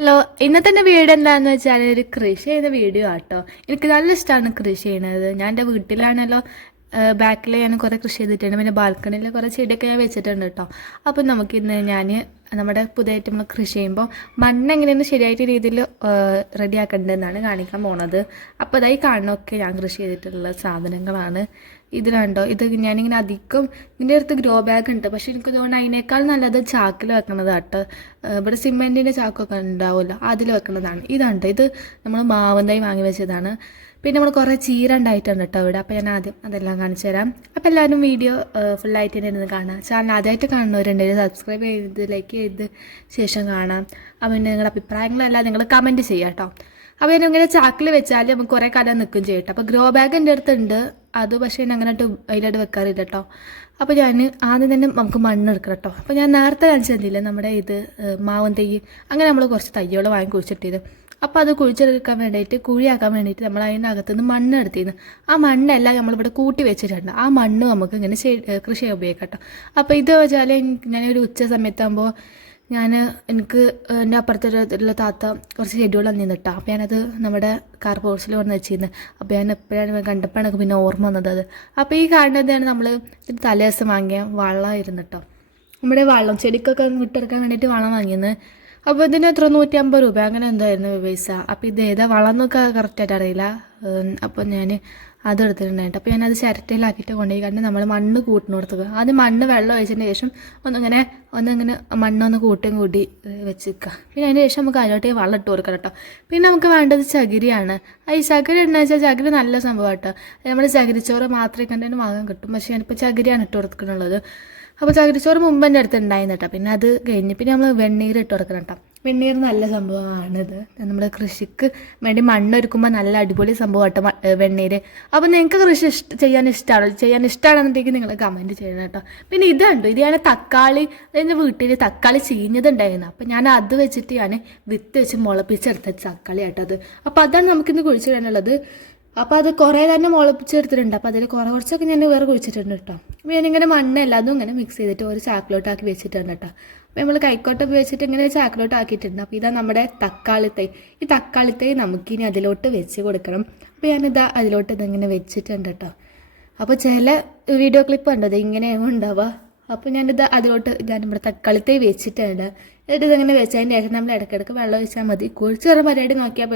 Hello ഇന്നത്തെ എന്റെ വീട് എന്താണെന്ന് വെച്ചാൽ ഒരു കൃഷി ചെയ്ത വീഡിയോ ആട്ടോ. എനിക്ക് നല്ല ഇഷ്ടമാണ് കൃഷി ചെയ്യുന്നത് ഞാൻ എന്റെ വീട്ടിലാണല്ലോ ബാക്കിൽ ഞാൻ കുറേ കൃഷി ചെയ്തിട്ടുണ്ട്. പിന്നെ ബാൽക്കണിയിൽ കുറേ ചെടിയൊക്കെ ഞാൻ വെച്ചിട്ടുണ്ട് കേട്ടോ. അപ്പം നമുക്കിന്ന് ഞാൻ നമ്മുടെ പുതിയതായിട്ട് നമ്മൾ കൃഷി ചെയ്യുമ്പോൾ മണ്ണ് എങ്ങനെയാണ് ശരിയായിട്ട് രീതിയിൽ റെഡിയാക്കേണ്ടതെന്നാണ് കാണിക്കാൻ പോണത്. അപ്പോൾ അതായി കാണുന്നൊക്കെ ഞാൻ കൃഷി ചെയ്തിട്ടുള്ള സാധനങ്ങളാണ്. ഇതിലുണ്ടോ? ഇത് ഞാനിങ്ങനെ അധികം ഇതിന്റെ അടുത്ത് ഗ്രോ ബാഗ് ഉണ്ട്. പക്ഷെ എനിക്ക് തോന്നുന്നു അതിനേക്കാൾ നല്ലത് ചാക്കിൽ വെക്കണതാട്ടോ ഇവിടെ സിമെന്റിന്റെ ചാക്കൊക്കെ ഉണ്ടാവുമല്ലോ അതിൽ വെക്കണതാണ് ഇതുണ്ട്. ഇത് നമ്മൾ മാവന്തായി വാങ്ങി വെച്ചതാണ്. പിന്നെ നമ്മൾ കുറേ ചീര ഉണ്ടായിട്ടുണ്ട് കേട്ടോ ഇവിടെ. അപ്പോൾ ഞാൻ ആദ്യം അതെല്ലാം കാണിച്ചു തരാം. അപ്പോൾ എല്ലാവരും വീഡിയോ ഫുള്ളായിട്ട് തന്നെ ഇരുന്ന് കാണാം ചാനൽ ആദ്യമായിട്ട് കാണുന്നവരുണ്ടെങ്കിൽ സബ്സ്ക്രൈബ് ചെയ്ത് ലൈക്ക് ചെയ്ത് ശേഷം കാണാം. അപ്പം നിങ്ങളുടെ അഭിപ്രായങ്ങളെല്ലാം നിങ്ങൾ കമന്റ് ചെയ്യാം കേട്ടോ. അപ്പോൾ ഞാൻ ഇങ്ങനെ ചാക്കിൽ വെച്ചാൽ നമുക്ക് കുറേ കാലം നിൽക്കും ചെയ്യട്ടോ അപ്പോൾ ഗ്രോ ബാഗ് എന്റെ അടുത്തുണ്ട്. അത് പക്ഷേ ഞാൻ അങ്ങനെ അതിലായിട്ട് വെക്കാറില്ല കേട്ടോ അപ്പോൾ ഞാൻ ആദ്യം തന്നെ നമുക്ക് മണ്ണ് എടുക്കണം കേട്ടോ അപ്പോൾ ഞാൻ നേരത്തെ കാണിച്ചു നമ്മുടെ ഇത് മാവൻ തൈ അങ്ങനെ നമ്മൾ കുറച്ച് തയ്യോളം വാങ്ങി കുഴിച്ചിട്ടിത് അപ്പോൾ അത് കുഴിച്ചെടുക്കാൻ വേണ്ടിയിട്ട് കുഴിയാക്കാൻ വേണ്ടിയിട്ട് നമ്മൾ അതിനകത്ത് നിന്ന് മണ്ണ് എടുത്തിരുന്നു ആ മണ്ണെല്ലാം നമ്മളിവിടെ കൂട്ടി വെച്ചിട്ടുണ്ട്. ആ മണ്ണ് നമുക്ക് ഇങ്ങനെ കൃഷി ഉപയോഗിക്കാം കേട്ടോ അപ്പോൾ ഇത് വെച്ചാൽ ഞാനൊരു ഉച്ച സമയത്താകുമ്പോൾ ഞാൻ എനിക്ക് എന്റെ അപ്പുറത്തുള്ള താത്ത കുറച്ച് ഷെഡ്യൂൾ തന്നിരുന്നു കേട്ടോ അപ്പോൾ ഞാനത് നമ്മുടെ കാർ പോർസിൽ വന്ന് വെച്ചിരുന്നത് അപ്പോൾ ഞാൻ എപ്പോഴാണ് കണ്ടപ്പോൾ കണ്ടപ്പോഴാണ് പിന്നെ ഓർമ്മ വന്നത് അത്. അപ്പോൾ ഈ കാണുന്നതാണ് നമ്മൾ തലേദിവസം വാങ്ങിയ വള്ളമായിരുന്നു കേട്ടോ നമ്മുടെ വള്ളം ചെടിക്കൊക്കെ വിട്ടെടുക്കാൻ വേണ്ടിയിട്ട് വളം വാങ്ങിയത് അപ്പോൾ ഇതിന് എത്ര നൂറ്റി അമ്പത് രൂപ. അങ്ങനെ എന്തായിരുന്നു പൈസ അപ്പോൾ ഇത് ഏതാ വളം എന്നൊക്കെ കറക്റ്റായിട്ട് അറിയില്ല. അപ്പോൾ ഞാൻ അത് എടുത്തിട്ടുണ്ടായിട്ട് അപ്പോൾ ഞാനത് ചിരട്ടയിലാക്കിയിട്ട് കൊണ്ടുപോയി. കണ്ട് നമ്മൾ മണ്ണ് കൂട്ടിന് കൊടുത്തത് ആദ്യം മണ്ണ് വെള്ളം ഒഴിച്ചതിന് ശേഷം ഒന്നിങ്ങനെ ഒന്നിങ്ങനെ മണ്ണൊന്ന് കൂട്ടിയും കൂട്ടി വെച്ചിരിക്കുക പിന്നെ അതിന് ശേഷം നമുക്ക് അതിലോട്ട് വെള്ളം ഇട്ട് കൊടുക്കണം കേട്ടോ. പിന്നെ നമുക്ക് വേണ്ടത് ചകിരിയാണ്. ഈ ചകിരി എന്ന് വെച്ചാൽ ചകിരി നല്ല സംഭവം കേട്ടോ നമ്മൾ ചകിരിച്ചോറ് മാത്രമേ കണ്ടതിന് വാങ്ങാൻ കിട്ടും. പക്ഷേ ഞാനിപ്പോൾ ചകിരിയാണ് ഇട്ട് കൊടുക്കുന്നുള്ളത്. അപ്പോൾ ചകിരിച്ചോറ് മുമ്പ് എന്റെ അടുത്ത് ഉണ്ടായിരുന്നു കേട്ടോ. പിന്നെ അത് കഴിഞ്ഞ് പിന്നെ നമ്മൾ വെണ്ണീർ ഇട്ട് കൊടുക്കണം കേട്ടോ. വെണ്ണീർ നല്ല സംഭവമാണിത്. നമ്മുടെ കൃഷിക്ക് വേണ്ടി മണ്ണൊരുക്കുമ്പോൾ നല്ല അടിപൊളി സംഭവം കേട്ടോ വെണ്ണീർ അപ്പോൾ നിങ്ങൾക്ക് കൃഷി ഇഷ്ട ചെയ്യാൻ ഇഷ്ടമാണോ ചെയ്യാൻ ഇഷ്ടമാണെന്നുണ്ടെങ്കിൽ നിങ്ങൾ കമന്റ് ചെയ്യണം കേട്ടോ. പിന്നെ ഇതുണ്ട് ഇത് ഞാൻ തക്കാളി എന്റെ വീട്ടിൽ തക്കാളി ചീഞ്ഞതുണ്ടായിരുന്നു. അപ്പോൾ ഞാൻ അത് വെച്ചിട്ട് ഞാൻ വിത്ത് വെച്ച് മുളപ്പിച്ചെടുത്ത തക്കാളി കേട്ടത് അപ്പോൾ അതാണ് നമുക്കിന്ന് കുഴിച്ചിടാനുള്ളത്. അപ്പോൾ അത് കുറേ തന്നെ മുളപ്പിച്ചെടുത്തിട്ടുണ്ട് അപ്പോൾ അതിൽ കുറേ കുറച്ചൊക്കെ ഞാൻ വേറെ കുഴിച്ചിട്ടുണ്ട് കേട്ടോ. അപ്പോൾ ഞാനിങ്ങനെ മണ്ണല്ല അതും ഇങ്ങനെ മിക്സ് ചെയ്തിട്ട് ഒരു ചാക്കിലോട്ടാക്കി വെച്ചിട്ടുണ്ട് കേട്ടോ. അപ്പോൾ നമ്മൾ കൈക്കോട്ട വെച്ചിട്ട് ഇങ്ങനെ ചാക്കിലോട്ട് ആക്കിയിട്ടുണ്ട് അപ്പോൾ ഇതാ നമ്മുടെ തക്കാളിത്തൈ ഈ തക്കാളിത്തൈ നമുക്കിനി അതിലോട്ട് വെച്ച് കൊടുക്കണം. അപ്പോൾ ഞാനിതാ അതിലോട്ട് ഇതിങ്ങനെ വെച്ചിട്ടുണ്ട് കേട്ടോ. അപ്പോൾ ചില വീഡിയോ ക്ലിപ്പ് ഉണ്ടത് ഇങ്ങനെ ഉണ്ടാവുക. അപ്പോൾ ഞാനിത് അതിലോട്ട് ഞാൻ നമ്മുടെ തക്കാളിത്തൈ വെച്ചിട്ടുണ്ട്. എന്നിട്ട് ഇതിങ്ങനെ വെച്ചതിന് ശേഷം നമ്മൾ ഇടയ്ക്കിടയ്ക്ക് വെള്ളം ഒഴിച്ചാൽ മതി. കുഴിച്ച് കയറാൻ പരിപാടി നോക്കിയാൽ